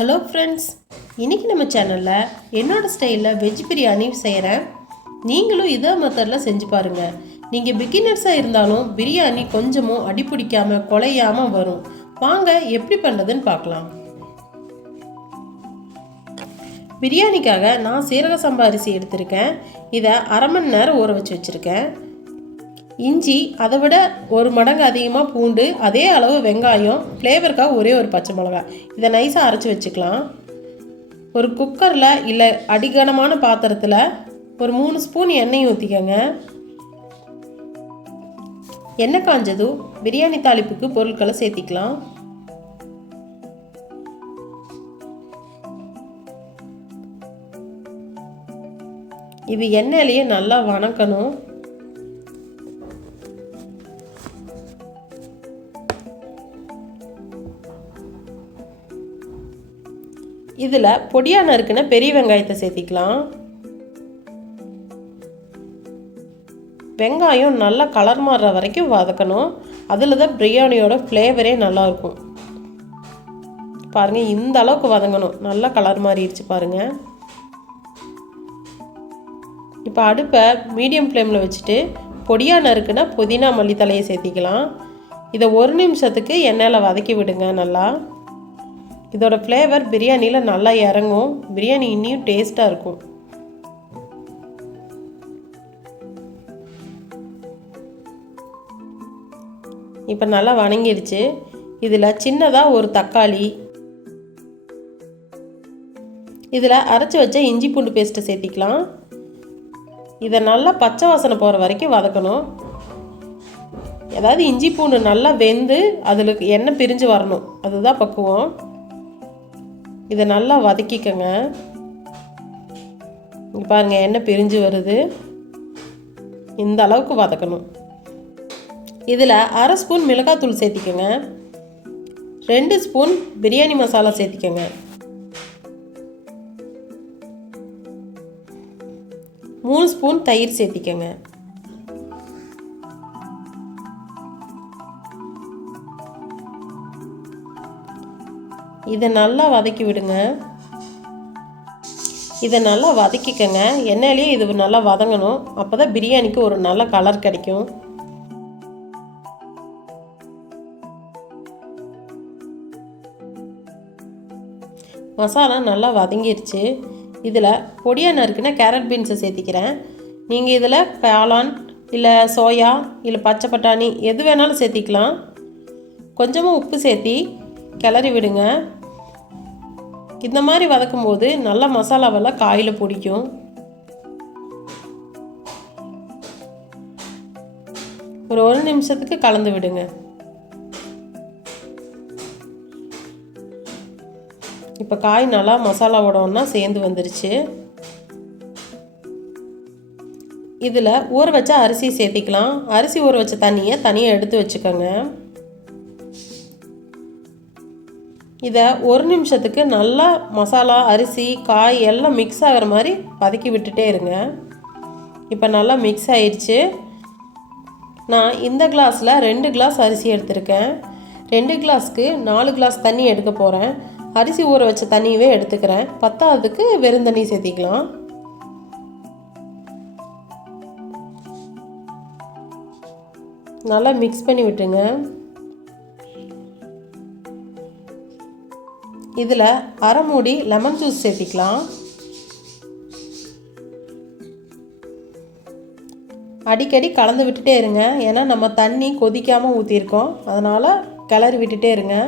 Hello friends, இன்றைக்கி நம்ம சேனலில் என்னோடய ஸ்டைலில் வெஜ் பிரியாணி செய்கிறேன். நீங்களும் இதே மெத்தடில் செஞ்சு பாருங்கள். நீங்கள் பிகினர்ஸாக இருந்தாலும் பிரியாணி கொஞ்சமும் அடிப்பிடிக்காமல் குலையாமல் வரும். வாங்க எப்படி பண்ணுறதுன்னு பார்க்கலாம். பிரியாணிக்காக நான் சீரக சம்பா அரிசி எடுத்திருக்கேன். இதை அரை மணி நேரம் ஊற வச்சு வச்சுருக்கேன். இஞ்சி, அதை விட ஒரு மடங்கு அதிகமாக பூண்டு, அதே அளவு வெங்காயம், ஃப்ளேவருக்காக ஒரே ஒரு பச்சை மிளகாய், இதை நைஸாக அரைச்சி வச்சுக்கலாம். ஒரு குக்கரில் இல்லை அடிகனமான பாத்திரத்தில் ஒரு 3 ஸ்பூன் எண்ணெய் ஊற்றிக்கங்க. எண்ணெய் காஞ்சதும் பிரியாணி தாளிப்புக்கு பொருட்களை சேர்த்திக்கலாம். இது எண்ணெயிலேயே நல்லா வணக்கணும். இதில் பொடியாக நறுக்குன பெரிய வெங்காயத்தை சேர்த்திக்கலாம். வெங்காயம் நல்லா கலர் மாறுற வரைக்கும் வதக்கணும். அதில் தான் பிரியாணியோட ஃப்ளேவரே நல்லாயிருக்கும். பாருங்கள், இந்த அளவுக்கு வதங்கணும். நல்லா கலர் மாறிடுச்சு பாருங்கள். இப்போ அடுப்பை மீடியம் ஃப்ளேமில் வச்சுட்டு பொடியாக நறுக்குன புதினா மல்லித்தலையை சேர்த்திக்கலாம். இதை 1 நிமிஷத்துக்கு எண்ணெயில் வதக்கி விடுங்க. நல்லா இதோட ஃப்ளேவர் பிரியாணியில் நல்லா இறங்கும். பிரியாணி இன்னும் டேஸ்ட்டாக இருக்கும். இப்போ நல்லா வணங்கிடுச்சு. இதில் சின்னதாக ஒரு தக்காளி, இதில் அரைச்சி வச்ச இஞ்சி பூண்டு பேஸ்ட்டை சேர்த்திக்கலாம். இதை நல்லா பச்சை வாசனை போகிற வரைக்கும் வதக்கணும். அதாவது இஞ்சி பூண்டு நல்லா வெந்து அதில் எண்ணெய் பிரிஞ்சு வரணும். அதுதான் பக்குவம். இதை நல்லா வதக்கிக்கங்க. இங்கே பாருங்கள், எண்ணெய் பிரிஞ்சு வருது. இந்த அளவுக்கு வதக்கணும். இதில் அரை ஸ்பூன் மிளகாத்தூள் சேர்த்திக்கங்க. 2 ஸ்பூன் பிரியாணி மசாலா சேர்த்திக்கங்க. 3 ஸ்பூன் தயிர் சேர்த்திக்கங்க. இதை நல்லா வதக்கி விடுங்க. இதை நல்லா வதக்கிக்கங்க. எண்ணெயிலேயே இது நல்லா வதங்கணும். அப்போ தான் பிரியாணிக்கு ஒரு நல்ல கலர் கிடைக்கும். மசாலா நல்லா வதங்கிடுச்சு. இதில் பொடியாக நறுக்குன கேரட் பீன்ஸை சேர்த்திக்கிறேன். நீங்கள் இதில் காளான் இல்லை சோயா இல்லை பச்சை பட்டாணி எது வேணாலும் சேர்த்திக்கலாம். கொஞ்சமாக உப்பு சேர்த்தி கிளறி விடுங்க. இந்த மாதிரி வதக்கும் போது நல்லா மசாலாவெல்லாம் காயில் பிடிக்கும். ஒரு 1 நிமிஷத்துக்கு கலந்து விடுங்க. இப்போ காய் நல்லா மசாலாவோட ஒன்றா சேர்ந்து வந்துருச்சு. இதில் ஊற வச்ச அரிசி சேர்த்திக்கலாம். அரிசி ஊற வச்ச தண்ணியை தனியாக எடுத்து வச்சுக்கோங்க. இதை 1 நிமிஷத்துக்கு நல்லா மசாலா, அரிசி, காய் எல்லாம் மிக்ஸ் ஆகிற மாதிரி வதக்கி விட்டுட்டே இருங்க. இப்போ நல்லா மிக்ஸ் ஆயிடுச்சு. நான் இந்த கிளாஸில் 2 கிளாஸ் அரிசி எடுத்திருக்கேன். 2 கிளாஸ்க்கு 4 கிளாஸ் தண்ணி எடுக்க போகிறேன். அரிசி ஊற வச்ச தண்ணியவே எடுத்துக்கிறேன். 10ஆவதுக்கு வெறும் தண்ணி சேர்த்திக்கலாம். நல்லா மிக்ஸ் பண்ணி விட்டுங்க. இதில் அரை மூடி லெமன் ஜூஸ் சேர்த்திக்கலாம். அடிக்கடி கலந்து விட்டுட்டே இருங்க. ஏன்னா நம்ம தண்ணி கொதிக்காமல் ஊற்றிருக்கோம். அதனால் கிளறி விட்டுட்டே இருங்க.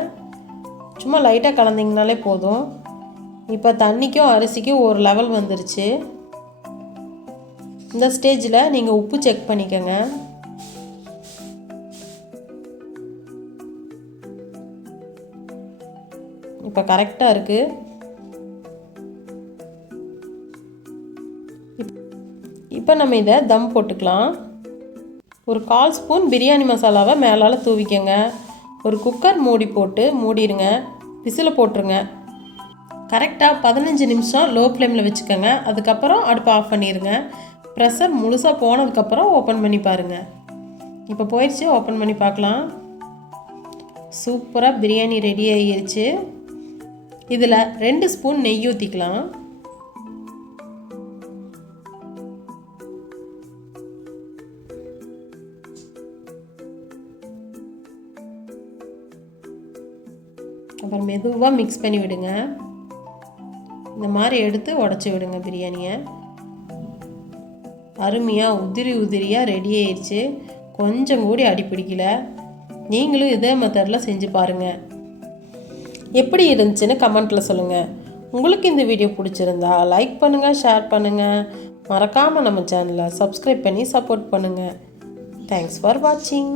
சும்மா லைட்டாக கலந்திங்கனாலே போதும். இப்போ தண்ணிக்கும் அரிசிக்கும் ஒரு லெவல் வந்துருச்சு. இந்த ஸ்டேஜில் நீங்கள் உப்பு செக் பண்ணிக்கோங்க. இப்போ கரெக்டாக இருக்குது. இப்போ நம்ம இதை தம் போட்டுக்கலாம். ஒரு 1/4 ஸ்பூன் பிரியாணி மசாலாவை மேலால் தூவிக்கங்க. ஒரு குக்கர் மூடி போட்டு மூடிடுங்க. விசில் போட்டுருங்க. கரெக்டாக 15 நிமிஷம் லோ ஃப்ளேமில் வச்சுக்கோங்க. அதுக்கப்புறம் அடுப்பு ஆஃப் பண்ணிடுங்க. ப்ரெஷர் முழுசாக போனதுக்கப்புறம் ஓப்பன் பண்ணி பாருங்கள். இப்போ போயிடுச்சு. ஓப்பன் பண்ணி பார்க்கலாம். சூப்பராக பிரியாணி ரெடி ஆகிருச்சு. இதில் 2 ஸ்பூன் நெய் ஊற்றிக்கலாம். அப்புறம் மெதுவாக மிக்ஸ் பண்ணி விடுங்க. இந்த மாதிரி எடுத்து உடச்சி விடுங்க பிரியாணியை. அருமையாக உதிரியாக ரெடி ஆயிடுச்சு. கொஞ்சம் கூடி அடி பிடிக்கல. நீங்களும் இதே மெத்தடில் செஞ்சு பாருங்கள். எப்படி இருந்துச்சுன்னு கமெண்ட்டில் சொல்லுங்கள். உங்களுக்கு இந்த வீடியோ பிடிச்சிருந்தா லைக் பண்ணுங்கள், ஷேர் பண்ணுங்கள். மறக்காமல் நம்ம சேனலை சப்ஸ்கிரைப் பண்ணி சப்போர்ட் பண்ணுங்கள். தேங்க்ஸ் ஃபார் வாட்சிங்.